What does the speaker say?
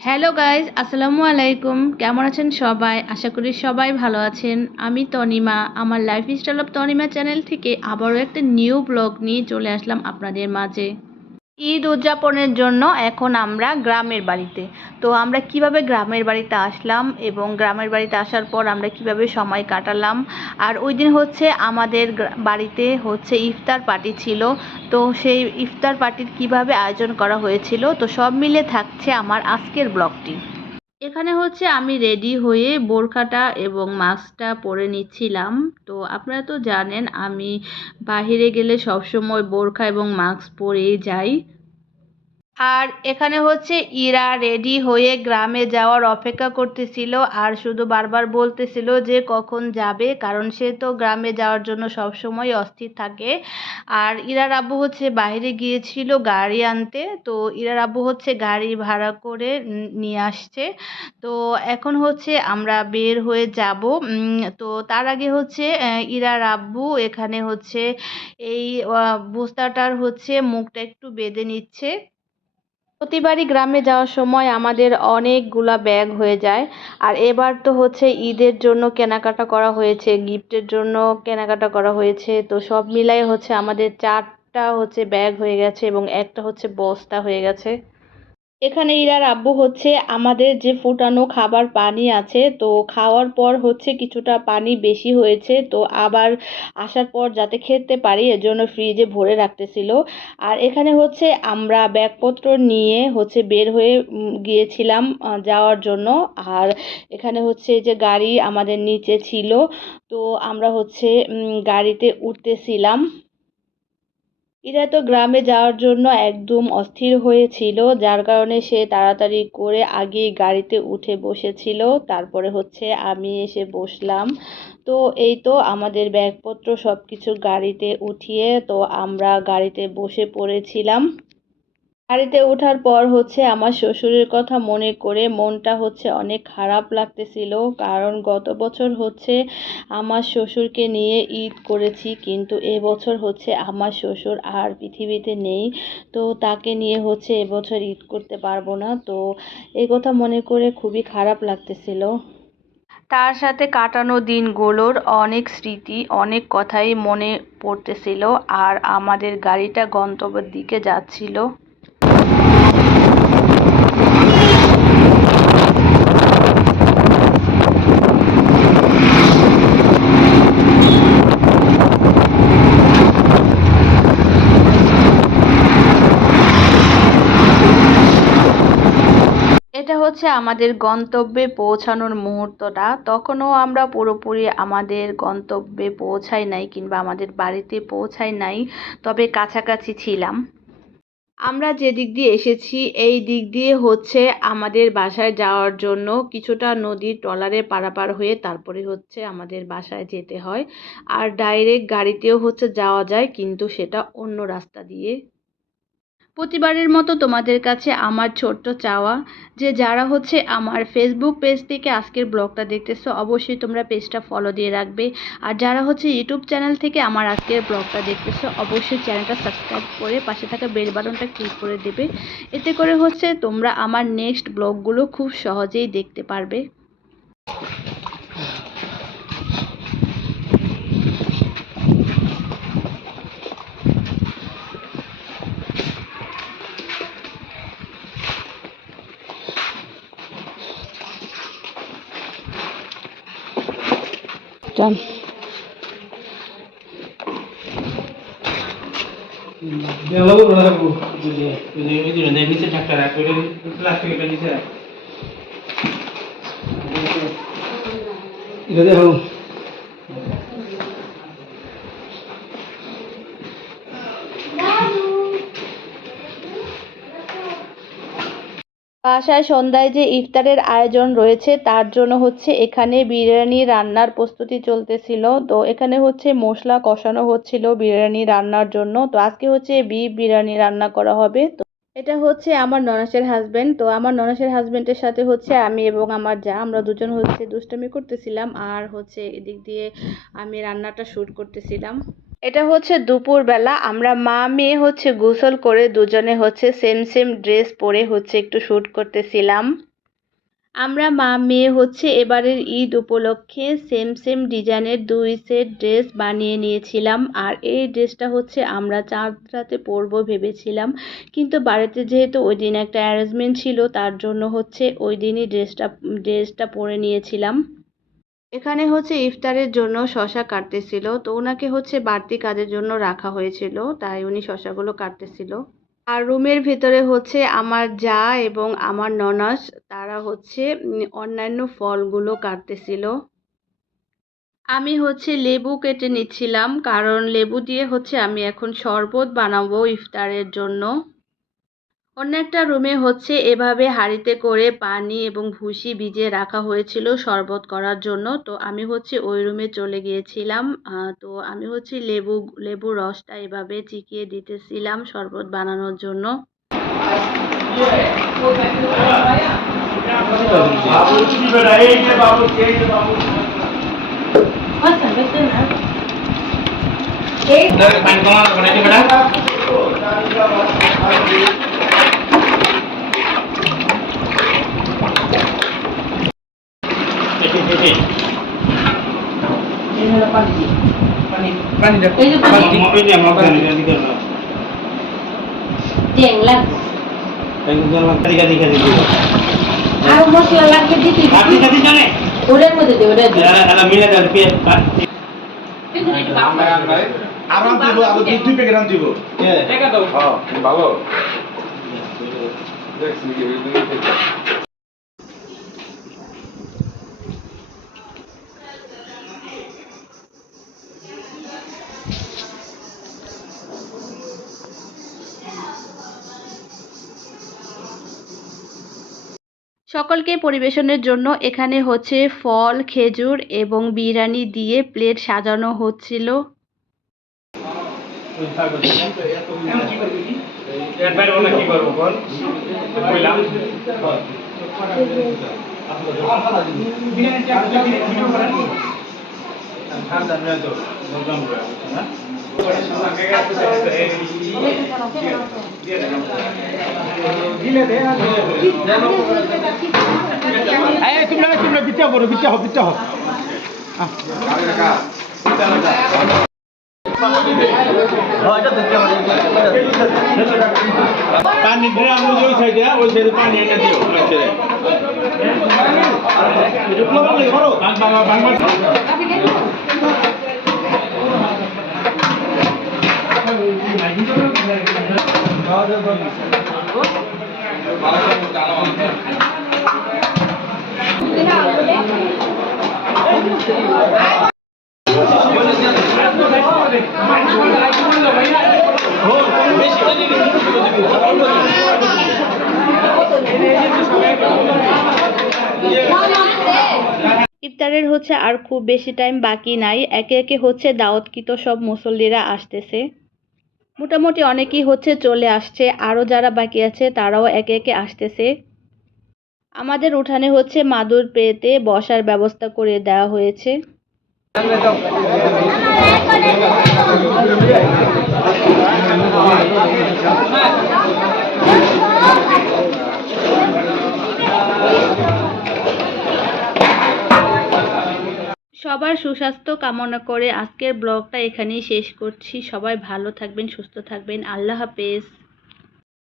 Hello guys আসসালামু আলাইকুম কেমন আছেন সবাই? আশা করি সবাই ভালো আছেন। আমি তনিমা। আমার life style of Tanima channel থেকে আবারও একটা নিউ ব্লগ নিয়ে চলে আসলাম আপনাদের মাঝে। ঈদ উদযাপনের জন্য এখন আমরা গ্রামের বাড়িতে। তো আমরা কীভাবে গ্রামের বাড়িতে আসলাম এবং গ্রামের বাড়িতে আসার পর আমরা কীভাবে সময় কাটালাম? আর ওই দিন হচ্ছে আমাদের বাড়িতে হচ্ছে ইফতার পার্টি ছিল। তো সেই ইফতার পার্টির কীভাবে আয়োজন করা হয়েছিল? তো সব মিলে থাকছে আমার আজকের ব্লগটি। এখানে হচ্ছে আমি রেডি হয়ে বোরখাটা এবং মাস্কটা পরে নিচ্ছিলাম। তো আপনারা তো জানেন, আমি বাহিরে গেলে সবসময় বোরখা এবং মাস্ক পরেই যাই। আর এখানে হচ্ছে ইরা রেডি হয়ে গ্রামে যাওয়ার অপেক্ষা করতেছিল আর শুধু বারবার বলতেছিল যে কখন যাবে, কারণ সে তো গ্রামে যাওয়ার জন্য সব সময় অস্থির থাকে। আর ইরার আব্বু হচ্ছে বাইরে গিয়েছিল গাড়ি আনতে, তো ইরার আব্বু হচ্ছে গাড়ি ভাড়া করে নিয়ে আসছে। তো এখন হচ্ছে আমরা বের হয়ে যাব। তো তার আগে হচ্ছে ইরার আব্বু এখানে হচ্ছে এই বস্তাটার হচ্ছে মুখটা একটু বেঁধে নিচ্ছে। প্রতিবারই গ্রামে যাওয়ার সময় আমাদের অনেকগুলা ব্যাগ হয়ে যায়। আর এবার তো হচ্ছে ঈদের জন্য কেনাকাটা করা হয়েছে, গিফটের জন্য কেনাকাটা করা হয়েছে। তো সব মিলাই হচ্ছে আমাদের চারটা হচ্ছে ব্যাগ হয়ে গেছে এবং একটা হচ্ছে বস্তা হয়ে গেছে। এখানে ইরার আব্বু হচ্ছে আমাদের যে ফুটানো খাবার পানি আছে, তো খাওয়ার পর হচ্ছে কিছুটা পানি বেশি হয়েছে, তো আবার আসার পর যাতে খেতে পারি এর জন্য ফ্রিজে ভরে রাখতেছিল। আর এখানে হচ্ছে আমরা ব্যাগপত্র নিয়ে হচ্ছে বের হয়ে গিয়েছিলাম যাওয়ার জন্য। আর এখানে হচ্ছে যে গাড়ি আমাদের নিচে ছিল, তো আমরা হচ্ছে গাড়িতে উঠতেছিলাম। ইরা তো গ্রামে যাওয়ার জন্য একদম অস্থির হয়েছিল, যার কারণে সে তাড়াতাড়ি করে আগে গাড়িতে উঠে বসেছিল। তারপরে হচ্ছে আমি এসে বসলাম। তো এই তো আমাদের ব্যাগপত্র সব কিছু গাড়িতে উঠিয়ে তো আমরা গাড়িতে বসে পড়েছিলাম। গাড়িতে ওঠার পর হচ্ছে আমার শ্বশুরের কথা মনে করে মনটা হচ্ছে অনেক খারাপ লাগতেছিল। কারণ গত বছর হচ্ছে আমার শ্বশুরকে নিয়ে ঈদ করেছি, কিন্তু এবছর হচ্ছে আমার শ্বশুর আর পৃথিবীতে নেই। তো তাকে নিয়ে হচ্ছে এবছর ঈদ করতে পারব না। তো এই কথা মনে করে খুবই খারাপ লাগতেছিল। তার সাথে কাটানো দিনগুলোর অনেক স্মৃতি, অনেক কথাই মনে পড়তেছিল আর আমাদের গাড়িটা গন্তব্যের দিকে যাচ্ছিল এটা হচ্ছে আমাদের গন্তব্যে পৌঁছানোর মুহূর্তটা। তখনও আমরা পুরোপুরি আমাদের গন্তব্যে পৌঁছাই নাই কিংবা আমাদের বাড়িতে পৌঁছাই নাই, তবে কাছাকাছি ছিলাম। আমরা যে দিক দিয়ে এসেছি, এই দিক দিয়ে হচ্ছে আমাদের বাসায় যাওয়ার জন্য কিছুটা নদীর ট্রলারে পারাপার হয়ে তারপরে হচ্ছে আমাদের বাসায় যেতে হয়। আর ডাইরেক্ট গাড়িতেও হচ্ছে যাওয়া যায়, কিন্তু সেটা অন্য রাস্তা দিয়ে প্রতিবারের মতো তোমাদের কাছে আমার ছোট্ট চাওয়া যে যারা হচ্ছে আমার ফেসবুক পেজ থেকে আজকের ব্লগটা দেখতেছো, অবশ্যই তোমরা পেজটা ফলো দিয়ে রাখবে। আর যারা হচ্ছে ইউটিউব চ্যানেল থেকে আমার আজকের ব্লগটা দেখতেছো, অবশ্যই চ্যানেলটা সাবস্ক্রাইব করে পাশে থাকা বেল বাটনটা ক্লিক করে দেবে। এতে করে হচ্ছে তোমরা আমার নেক্সট ব্লগগুলো খুব সহজেই দেখতে পারবে চল দেওয়ালো করে রাখব যদি যদি ওই দিন দেয় নিচে ঢাকা রাখব এটা প্লাস্টিক এটা নিচে রাখ এটা দেখো বাসায় সন্ধ্যায় যে ইফতারের আয়োজন রয়েছে, তার জন্য হচ্ছে এখানে বিরিয়ানি রান্নার প্রস্তুতি চলতেছিল। তো এখানে হচ্ছে মশলা কষানো হচ্ছিল বিরিয়ানি রান্নার জন্য। তো আজকে হচ্ছে বিফ বিরিয়ানি রান্না করা হবে। তো এটা হচ্ছে আমার ননাসের হাজবেন্ড তো আমার ননাসের হাজবেন্ডের সাথে হচ্ছে আমি এবং আমার যা, আমরা দুজন হচ্ছে দুষ্টামি করতেছিলাম। আর হচ্ছে এদিক দিয়ে আমি রান্নাটা শ্যুট করতেছিলাম। এটা হচ্ছে দুপুরবেলা, আমরা মা মেয়ে হচ্ছে গোসল করে দুজনে হচ্ছে সেম সেম ড্রেস পরে হচ্ছে একটু শ্যুট করতেছিলাম। আমরা মা মেয়ে হচ্ছে এবারের ঈদ উপলক্ষে সেম সেম ডিজাইনের দুই সেট ড্রেস বানিয়ে নিয়েছিলাম, আর এই ড্রেসটা হচ্ছে আমরা চাঁদ রাতে পরবো ভেবেছিলাম, কিন্তু বাড়িতে যেহেতু ওই দিন একটা অ্যারেঞ্জমেন্ট ছিল, তার জন্য হচ্ছে ওই দিনই ড্রেসটা ড্রেসটা পরে নিয়েছিলাম। এখানে হচ্ছে ইফতারের জন্য শশা কাটতেছিল। তো ওনাকে হচ্ছে বাড়তি কাজের জন্য রাখা হয়েছিল, তাই উনি শশাগুলো কাটতেছিল। আর রুমের ভিতরে হচ্ছে আমার যা এবং আমার ননাস, তারা হচ্ছে অন্যান্য ফলগুলো কাটতেছিল। আমি হচ্ছে লেবু কেটে নিচ্ছিলাম, কারণ লেবু দিয়ে হচ্ছে আমি এখন শরবত বানাবো ইফতারের জন্য। অন্য একটা রুমে হচ্ছে এভাবে হাঁড়িতে করে পানি এবং ভুসি ভিজে রাখা হয়েছিল শরবত করার জন্য। তো আমি হচ্ছে ওই রুমে চলে গিয়েছিলাম। তো আমি হচ্ছে লেবু লেবুর রসটা এভাবে চিকিয়ে দিতেছিলাম শরবত বানানোর জন্য। এই যে পানি। পানি দাও পানি দাও দিকে দাও ট্যাং লাগবে একদম তারিখা দিকে দিবে আর মশলা লাগবে দিতে আপনি কাছে জানে ওটার মধ্যে দে ওটা দে এরা এরা মিলে দেন পেয়ে আরাম দিব আরও দুই দুই প্যাকেট আম দিব টাকা দাও হ্যাঁ ভালো সকলকে পরিবেশনের জন্য এখানে হচ্ছে ফল খেজুর এবং বিরিয়ানি দিয়ে প্লেট সাজানো হচ্ছিল। বল তোমরা তোমরা বিটা বড় বিটা হও বিটা হও। পানি ড্রাম ওই সাইডে ওই সাইডে পানি এনে দিও। বাংলা বাংলা। ইফতারের হচ্ছে আর খুব বেশি টাইম বাকি নাই। একে একে হচ্ছে দাওয়াতকৃত সব মুসল্লিরা আসতেছে। মোটামুটি অনেকেই হচ্ছে চলে আসছে আরও যারা বাকি আছে তারাও একে একে আসতেছে আমাদের উঠানে হচ্ছে মাদুর পেতে বসার ব্যবস্থা করে দেওয়া হয়েছে সবার সুস্বাস্থ্য কামনা করে আজকের ব্লগটা এখানেই শেষ করছি। সবাই ভালো থাকবেন, সুস্থ থাকবেন। আল্লাহ হাফেজ।